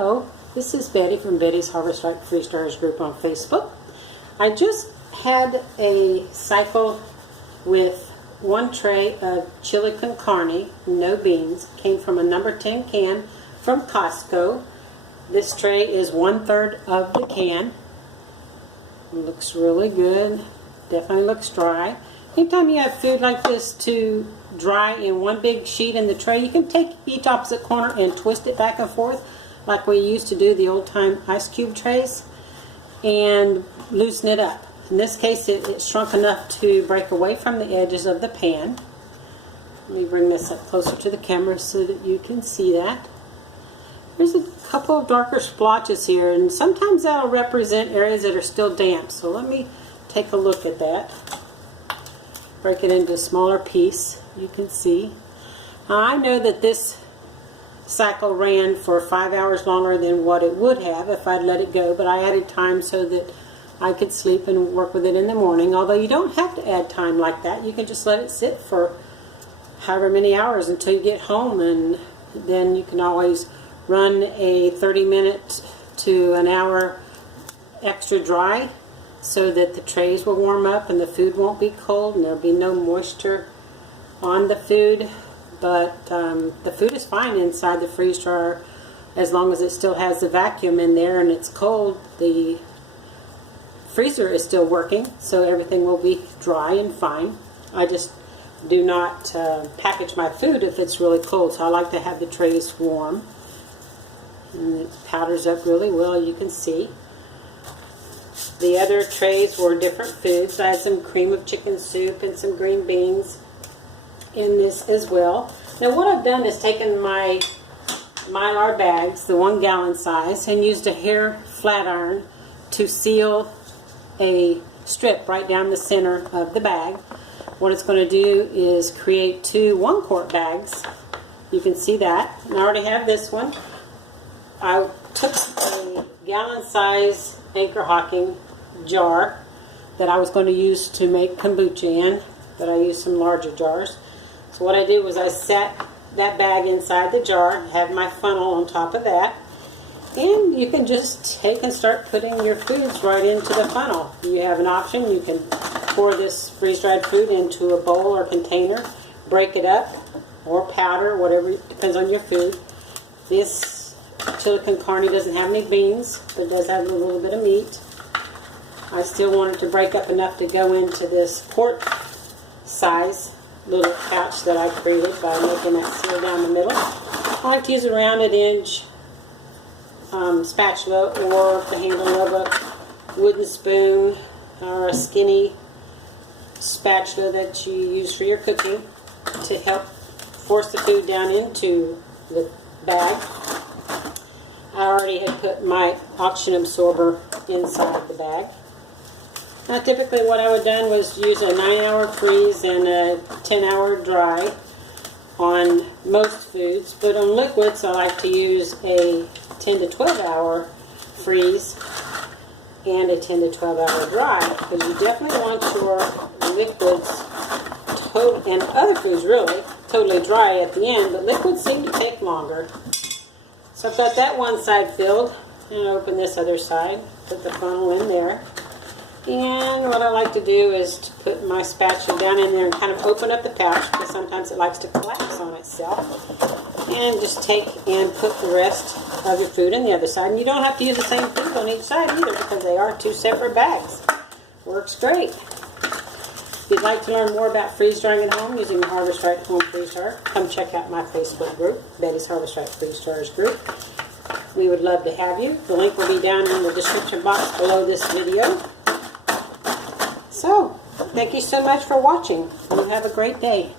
Hello, this is Betty from Betty's Harvest Right Freeze-Dryers group on Facebook. I just had a cycle with one tray of Chili Con Carne, no beans. Came from a number 10 can from Costco. This tray is 1/3 of the can. It looks really good. Definitely looks dry. Anytime you have food like this to dry in one big sheet in the tray, you can take each opposite corner and twist it back and forth like we used to do the old time ice cube trays and loosen it up. In this case it shrunk enough to break away from the edges of the pan. Let me bring this up closer to the camera so that you can see that. There's a couple of darker splotches here, and sometimes that'll represent areas that are still damp. So let me take a look at that. Break it into a smaller piece. You can see. I know that this cycle ran for 5 hours longer than what it would have if I'd let it go, but I added time so that I could sleep and work with it in the morning. Although you don't have to add time like that. You can just let it sit for however many hours until you get home, and then you can always run a 30-minute to an hour extra dry so that the trays will warm up and the food won't be cold and there'll be no moisture on the food. But the food is fine inside the freeze dryer as long as it still has the vacuum in there and it's cold. The freezer is still working, so everything will be dry and fine. I just do not package my food if it's really cold, so I like to have the trays warm. And it powders up really well, you can see. The other trays were different foods. I had some cream of chicken soup and some green beans in this as well. Now what I've done is taken my Mylar bags, the 1 gallon size, and used a hair flat iron to seal a strip right down the center of the bag. What it's going to do is create 2 1-quart bags. You can see that. And I already have this one. I took a gallon size Anchor Hocking jar that I was going to use to make kombucha in, but I used some larger jars. So what I did was I set that bag inside the jar, had my funnel on top of that, and you can just take and start putting your foods right into the funnel. You have an option. You can pour this freeze-dried food into a bowl or container, break it up, or powder, whatever, depends on your food. This Chili Con Carne doesn't have any beans, but it does have a little bit of meat. I still wanted to break up enough to go into this quart size little pouch that I created by making that seal down the middle. I like to use a rounded edge spatula or the handle of a wooden spoon or a skinny spatula that you use for your cooking to help force the food down into the bag. I already had put my oxygen absorber inside the bag. Now typically what I would have done was use a 9-hour freeze and a 10-hour dry on most foods, but on liquids I like to use a 10 to 12-hour freeze and a 10 to 12-hour dry, because you definitely want your liquids and other foods really totally dry at the end, but liquids seem to take longer. So I've got that one side filled, and I'll open this other side, put the funnel in there. And what I like to do is to put my spatula down in there and kind of open up the pouch, because sometimes it likes to collapse on itself. And just take and put the rest of your food in the other side. And you don't have to use the same food on each side either, because they are 2 separate bags. Works great. If you'd like to learn more about freeze drying at home using the Harvest Right Home Freeze Dryer, come check out my Facebook group, Betty's Harvest Right Freeze Dryers group. We would love to have you. The link will be down in the description box below this video. So, thank you so much for watching. You have a great day.